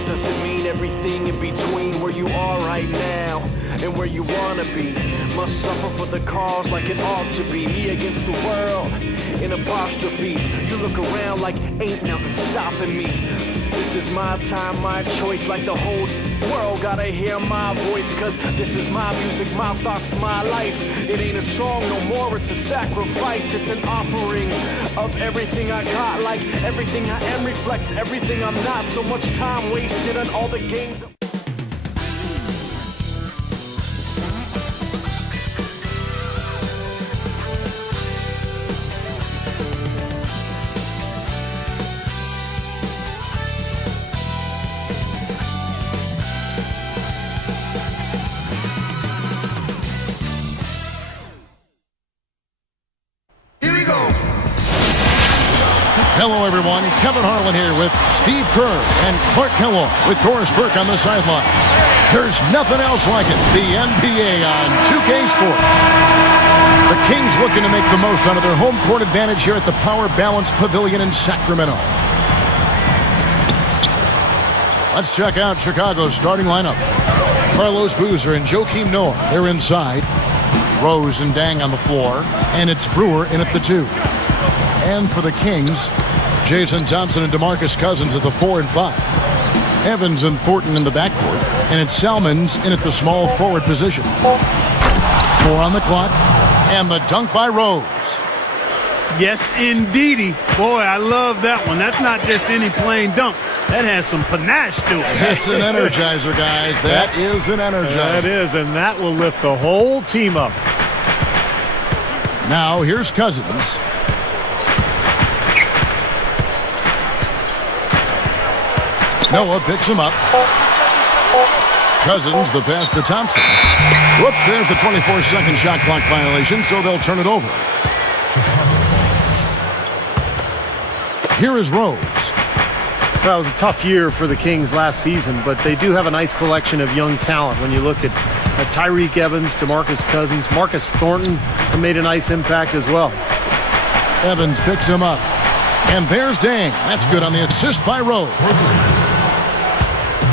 life doesn't mean everything in between where you are right now and where you wanna be. Must suffer for the cause like it ought to be. Me against the world in apostrophes. You look around like ain't nothing stopping me. This is my time, my choice, like the whole world gotta hear my voice. Cause this is my music, my thoughts, my life. It ain't a song no more, it's a sacrifice. It's an offering of everything I got. Like everything I am reflects everything I'm not. So much time wasted on all the games. Hello, everyone. Kevin Harlan here with Steve Kerr and Clark Kellogg with Doris Burke on the sideline. There's nothing else like it. The NBA on 2K Sports. The Kings looking to make the most out of their home court advantage here at the Power Balance Pavilion in Sacramento. Let's check out Chicago's starting lineup. Carlos Boozer and Joakim Noah, they're inside. Rose and Dang on the floor. And it's Brewer in at the 2. And for the Kings, Jason Thompson and DeMarcus Cousins at the 4 and 5. Evans and Thornton in the backcourt. And it's Salmons in at the small forward position. 4 on the clock. And the dunk by Rose. Yes, indeedy. Boy, I love that one. That's not just any plain dunk. That has some panache to it. It's an energizer, guys. That is an energizer. That is, and that will lift the whole team up. Now, here's Cousins. Noah picks him up. Cousins, the pass to Thompson. Whoops, there's the 24-second shot clock violation, so they'll turn it over. Here is Rose. Well, it was a tough year for the Kings last season, but they do have a nice collection of young talent. When you look at Tyreke Evans, DeMarcus Cousins, Marcus Thornton made a nice impact as well. Evans picks him up. And there's Dang. That's good on the assist by Rose.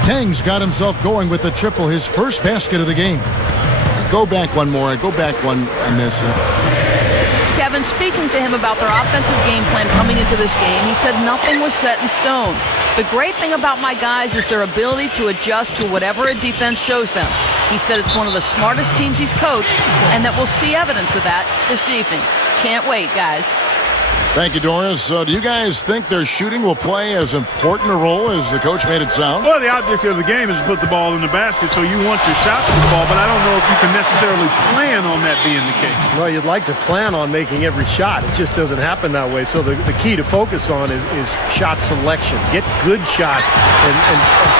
Dang's got himself going with the triple, his first basket of the game. Go back one more. Go back one on this. Kevin, speaking to him about their offensive game plan coming into this game, he said nothing was set in stone. The great thing about my guys is their ability to adjust to whatever a defense shows them. He said it's one of the smartest teams he's coached, and that we'll see evidence of that this evening. Can't wait, guys. Thank you, Doris. So do you guys think their shooting will play as important a role as the coach made it sound? Well, the object of the game is to put the ball in the basket, so you want your shots to fall, but I don't know if you can necessarily plan on that being the case. Well, you'd like to plan on making every shot. It just doesn't happen that way. So the key to focus on is shot selection. Get good shots, and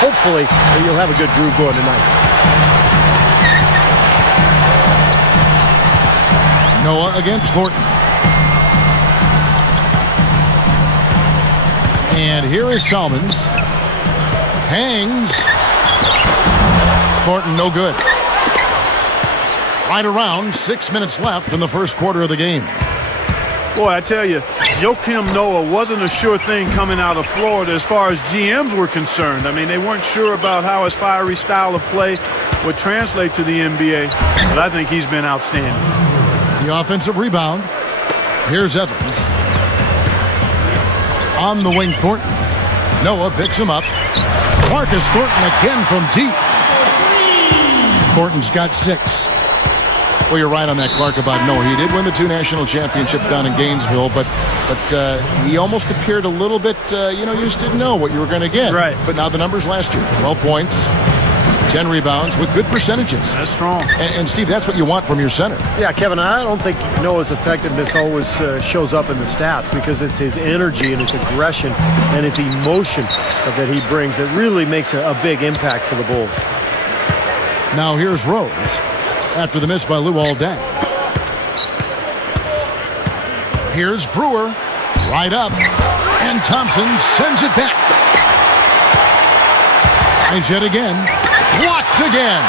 hopefully you'll have a good groove going tonight. Noah against Thornton. And here is Salmons. Hangs. Thornton no good. Right around 6 minutes left in the first quarter of the game. Boy, I tell you, Joakim Noah wasn't a sure thing coming out of Florida as far as GMs were concerned. I mean, they weren't sure about how his fiery style of play would translate to the NBA, but I think he's been outstanding. The offensive rebound. Here's Evans. On the wing, Thornton. Noah picks him up. Marcus Thornton again from deep. Thornton's got 6. Well, you're right on that, Clark, about Noah. He did win the 2 national championships down in Gainesville, but he almost appeared a little bit, you just didn't know what you were going to get. Right. But now the numbers last year, 12 points, 10 rebounds with good percentages. That's strong. And Steve, that's what you want from your center. Yeah, Kevin, I don't think Noah's effectiveness always shows up in the stats because it's his energy and his aggression and his emotion that he brings that really makes a big impact for the Bulls. Now here's Rose after the miss by Luol Deng. Here's Brewer. Right up. And Thompson sends it back. Tries yet again. Blocked again.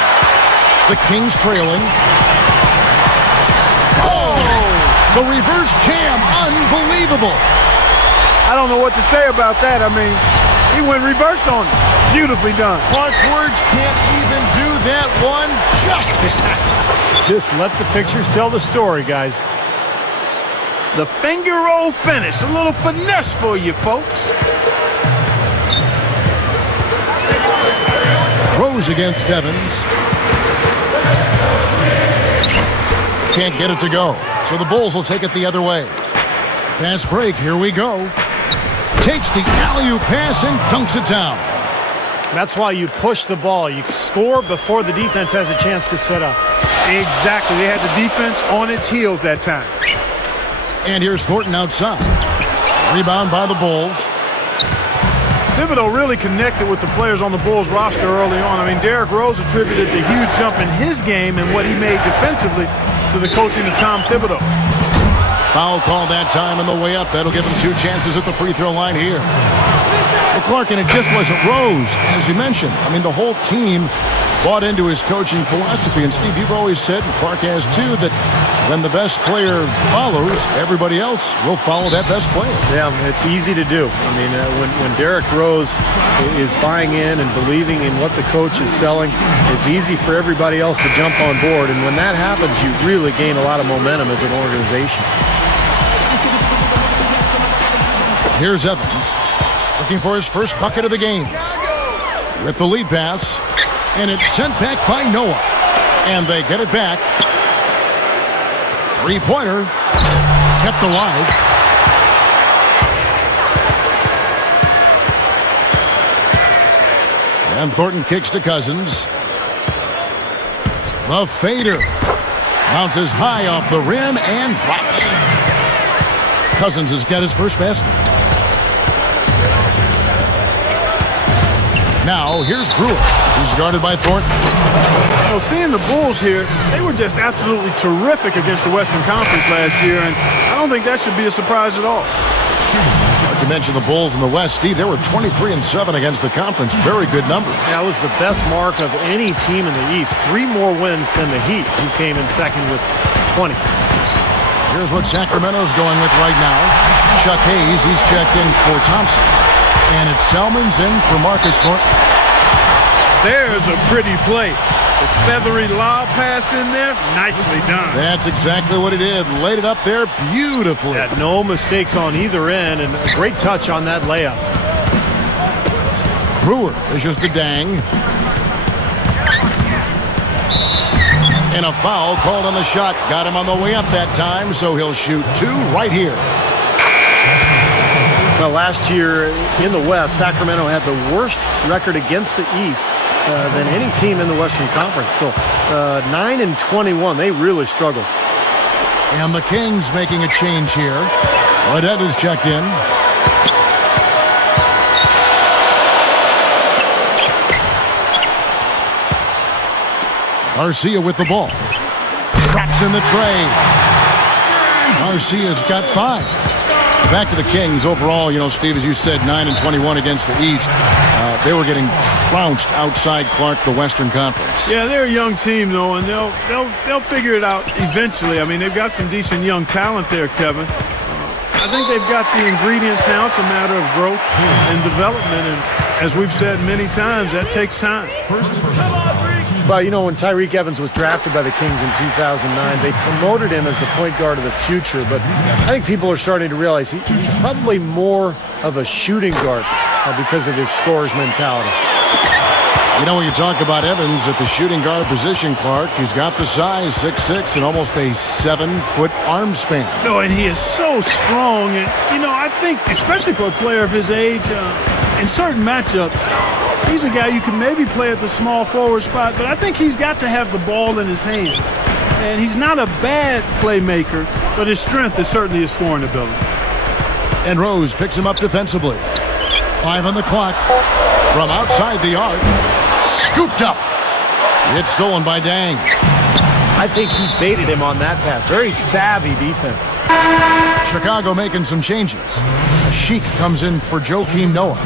The Kings trailing. Oh! The reverse jam. Unbelievable. I don't know what to say about that. I mean, he went reverse on him. Beautifully done. Clark Words can't even do that one justice. Just let the pictures tell the story, guys. The finger roll finish. A little finesse for you, folks. Rose against Evans. Can't get it to go. So the Bulls will take it the other way. Fast break. Here we go. Takes the alley-oop pass and dunks it down. That's why you push the ball. You score before the defense has a chance to set up. Exactly. They had the defense on its heels that time. And here's Thornton outside. Rebound by the Bulls. Thibodeau really connected with the players on the Bulls roster early on. I mean, Derrick Rose attributed the huge jump in his game and what he made defensively to the coaching of Tom Thibodeau. Foul call that time on the way up. That'll give him 2 chances at the free throw line here. Well, Clark, and it just wasn't Rose, as you mentioned. I mean, the whole team bought into his coaching philosophy. And, Steve, you've always said, and Clark has too, that when the best player follows, everybody else will follow that best player. Yeah, it's easy to do. I mean, when Derrick Rose is buying in and believing in what the coach is selling, it's easy for everybody else to jump on board. And when that happens, you really gain a lot of momentum as an organization. Here's Evans, looking for his first bucket of the game. With the lead pass, and it's sent back by Noah. And they get it back. Three-pointer, kept alive. And Thornton kicks to Cousins. The fader bounces high off the rim and drops. Cousins has got his first basket. Now, here's Brewer. He's guarded by Thornton. Well, seeing the Bulls here, they were just absolutely terrific against the Western Conference last year, and I don't think that should be a surprise at all. Like you mentioned, the Bulls in the West, Steve, they were 23-7 against the conference. Very good numbers. That was the best mark of any team in the East. 3 more wins than the Heat, who came in second with 20. Here's what Sacramento's going with right now. Chuck Hayes, he's checked in for Thompson. And it's Selman's in for Marcus Thornton. There's a pretty play. The feathery lob pass in there, nicely done. That's exactly what he did. Laid it up there beautifully. Yeah, no mistakes on either end, and a great touch on that layup. Brewer is just a dang. And a foul called on the shot. Got him on the way up that time, so he'll shoot 2 right here. Well, last year in the West, Sacramento had the worst record against the East than any team in the Western Conference. So 9-21, they really struggled. And the Kings making a change here. Fredette is checked in. Garcia with the ball. Traps in the tray. Garcia's got 5. Back to the Kings overall, you know, Steve, as you said, 9-21 against the East. They were getting trounced outside Clark, the Western Conference. Yeah, they're a young team, though, and they'll figure it out eventually. I mean, they've got some decent young talent there, Kevin. I think they've got the ingredients now. It's a matter of growth and development, and as we've said many times, that takes time. Well, you know, when Tyreke Evans was drafted by the Kings in 2009, they promoted him as the point guard of the future. But I think people are starting to realize he's probably more of a shooting guard because of his scorer's mentality. You know, when you talk about Evans at the shooting guard position, Clark, he's got the size, 6'6", and almost a 7-foot arm span. No, and he is so strong. And, you know, I think, especially for a player of his age, in certain matchups, he's a guy you can maybe play at the small forward spot, but I think he's got to have the ball in his hands. And he's not a bad playmaker, but his strength is certainly his scoring ability. And Rose picks him up defensively. 5 on the clock. From outside the arc. Scooped up. It's stolen by Dang. I think he baited him on that pass. Very savvy defense. Chicago making some changes. Sheik comes in for Joakim Noah.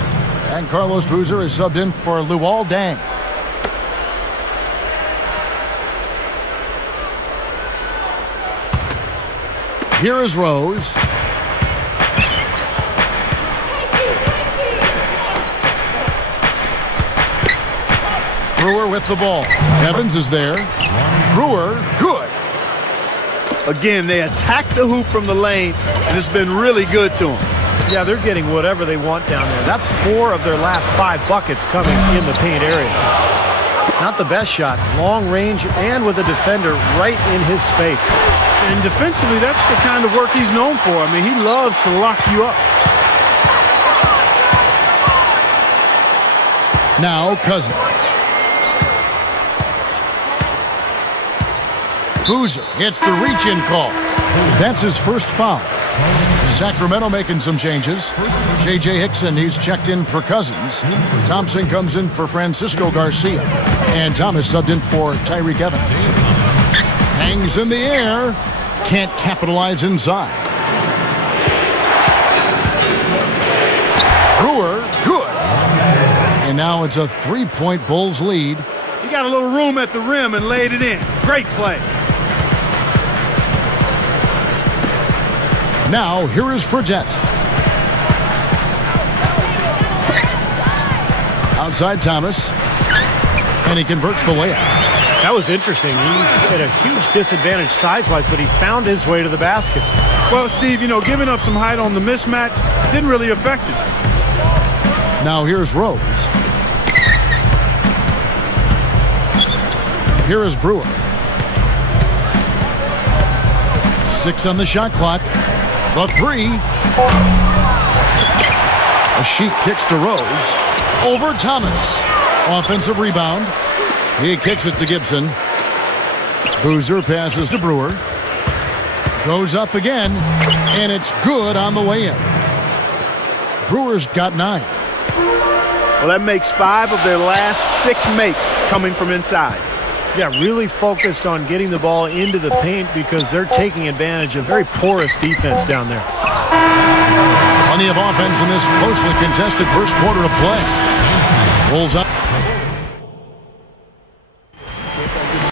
And Carlos Boozer is subbed in for Luol Deng. Here is Rose. Brewer with the ball. Evans is there. Brewer, Good. Again, they attack the hoop from the lane, and it's been really good to them. Yeah, they're getting whatever they want down there. That's 4 of their last 5 buckets coming in the paint area. Not the best shot. Long range and with a defender right in his space. And defensively, that's the kind of work he's known for. I mean, he loves to lock you up. now Cousins. Boozer gets the reach-in call. That's his first foul. Sacramento making some changes. J.J. Hickson, he's checked in for Cousins. Thompson comes in for Francisco Garcia. And Thomas subbed in for Tyreek Evans. Hangs in the air. Can't capitalize inside. Brewer, good. And now it's a 3-point Bulls lead. He got a little room at the rim and laid it in. Great play. Now, here is Fredette. Outside Thomas. And he converts the layup. That was interesting. He's at a huge disadvantage size-wise, but he found his way to the basket. Well, Steve, giving up some height on the mismatch didn't really affect him. Now here's Rose. Here is Brewer. 6 on the shot clock. The 3. A sheet kicks to Rose. Over Thomas. Offensive rebound. He kicks it to Gibson. Boozer passes to Brewer. Goes up again. And it's good on the way in. Brewer's got 9. Well, that makes 5 of their last 6 makes coming from inside. Yeah, really focused on getting the ball into the paint because they're taking advantage of very porous defense down there. Plenty of offense in this closely contested first quarter of play. Bulls up.